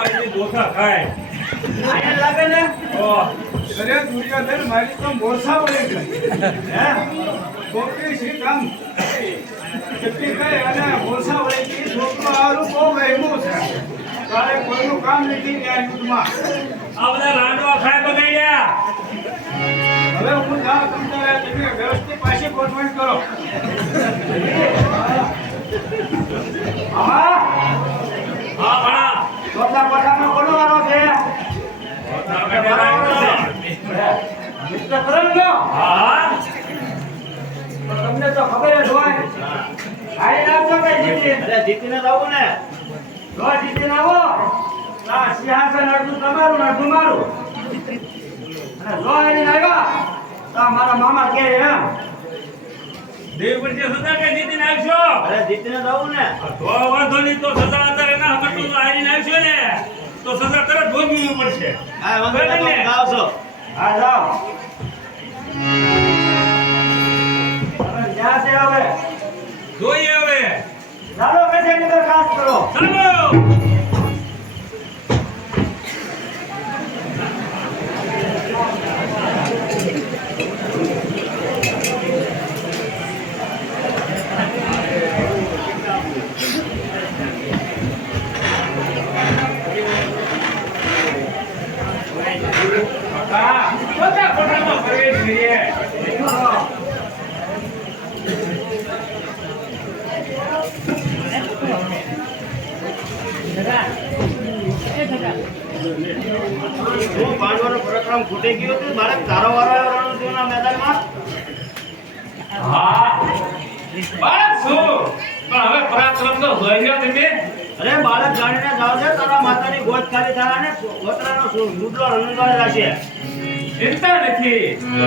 આવીને ડોસા ખાય. આયા લાગે ને? ઓ અરે દુર્યોધન મારી તો મોસા વળી હે? ગોપી શ્રી રામ કેટલી કઈ અને મોસા વળી ગઈ છોકરો હારું બહુ વહેમું છે. તારે કોઈનું કામ નથી ને આ યુદ્ધમાં. આ બધા લાડવા ખાય બગાડ્યા. હવે હું જાઉં તમને તમે વ્યવસ્થિત પાછી ગોઠવણ કરો. હા ભણા ચોથા કોઠાનો કોનો વારો છે હા. તો તમને તો ખબર જ હોય. જીતી અરે જીતીને જ આવું ને. જો જીતીને આવો તો આ સિંહાસન અડધું તમારું ને અડધું મારું. અને જો આઈને આવ્યા તો મારા મામા કહે એમ. દેવ સદા કે જીતીને આવશો અરે જીતીને જ આવું ને. તો વાંધો નહીં તો સજા અત્યારે ના તો આવીને આવશો ને. તો સજા તરત ભોગવવી પડશે. હા વાંધો નહીં, આવશો હા જાઓ. જોઈએ હવે. ચાલો મેસેજ દરખાસ્ત કરો. ચાલો કાકા, બધા કોઠામાં પ્રવેશ કરીએ શું પાંડવોનો પરાક્રમ ખૂટી ગયો હતું બાળક તારો વારો આવ્યો મેદાનમાં હા. બસ શું પણ હવે પરાક્રમ તો જોઈ લો તમે અરે બાળક જાણીને જાવ છે તારા માતાની ગોદ ખાલી થયા ને ગોતરાનો શું દૂધલો રાખશે ચિંતા નથી.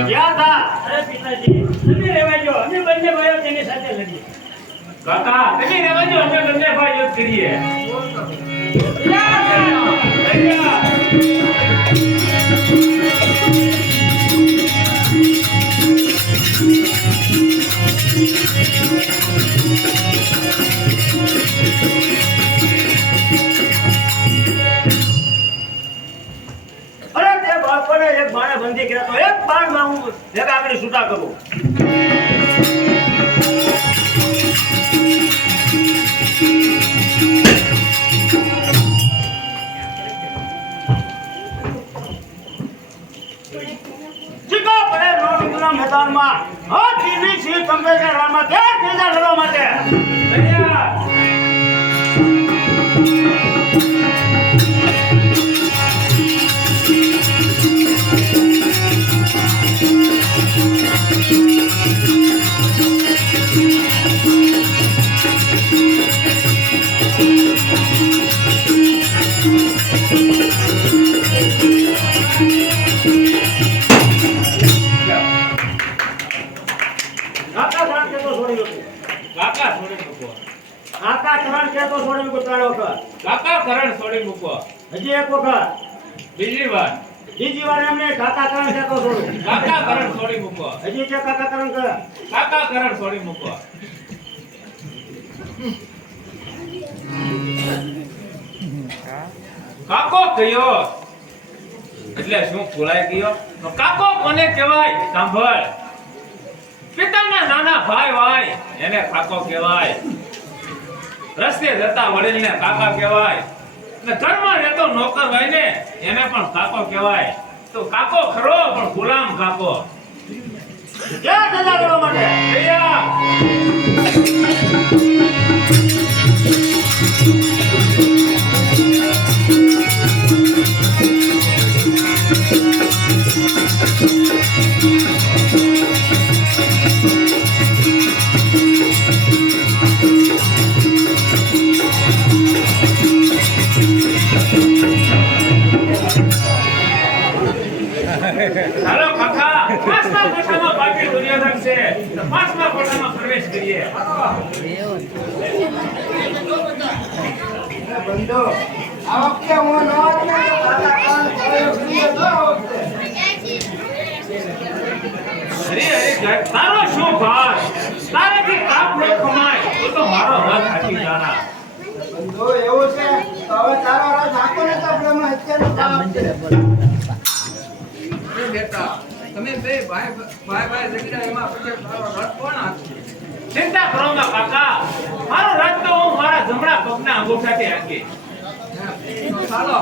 ક્યાં થા. અરે પિતાજી તમે રહેવા જો અમે બંને ભાઈઓ તેની સાથે લડીએ. કાકા તમે રહેવા અમે બંને ભાઈ કરીએ. અરે તો હું કરું મેદાનમાં. હા ટીવી કમ્પ્રેસર રણમાં તે માટે. કાકા છોડી મૂકો કાકા ત્રણ કે તો છોડી મૂકો ત્રણ વખત કાકા કરણ છોડી મૂકો. હજી એક વખત. બીજી વાર. બીજી વાર એમને કાકા કરણ કે તો છોડું કાકા કરણ છોડી મૂકો. હજી કે કાકા કરણ કર કાકા કરણ છોડી મૂકો. કાકો કયો? એટલે શું ફોલાઈ ગયો? કાકો કોને કહેવાય? સાંભળ. પિતાના નાના ભાઈ હોય એને કાકો કહેવાય. રસ્તે જતા વડીલને કાકા કહેવાય. ને ઘરમાં રહેતો નોકર હોય ને એને પણ કાકો કહેવાય. તો કાકો ખરો પણ ગુલામ કાકો. ક્યાં ધજા કરવા માટે તૈયાર છે. પાંચમા પ્રવેશ કરીએ. બંધો આ વખતે હું ન તારો શું ભાર? તારાથી કાપ ન કમાય તો તો મારો રથ હાકી જાના. બંધો એવું છે? તો હવે તારો રસ આખો ને તો અરે બેટા તમે બે ભાઈ ભાઈ ભાઈ ઝઘડા એમાં પછી તારો રથ કોણ? ચિંતા કરો કાકા. મારો રથ તો હું મારા જમણા પગના અંગૂઠાથી આંગે ચાલો.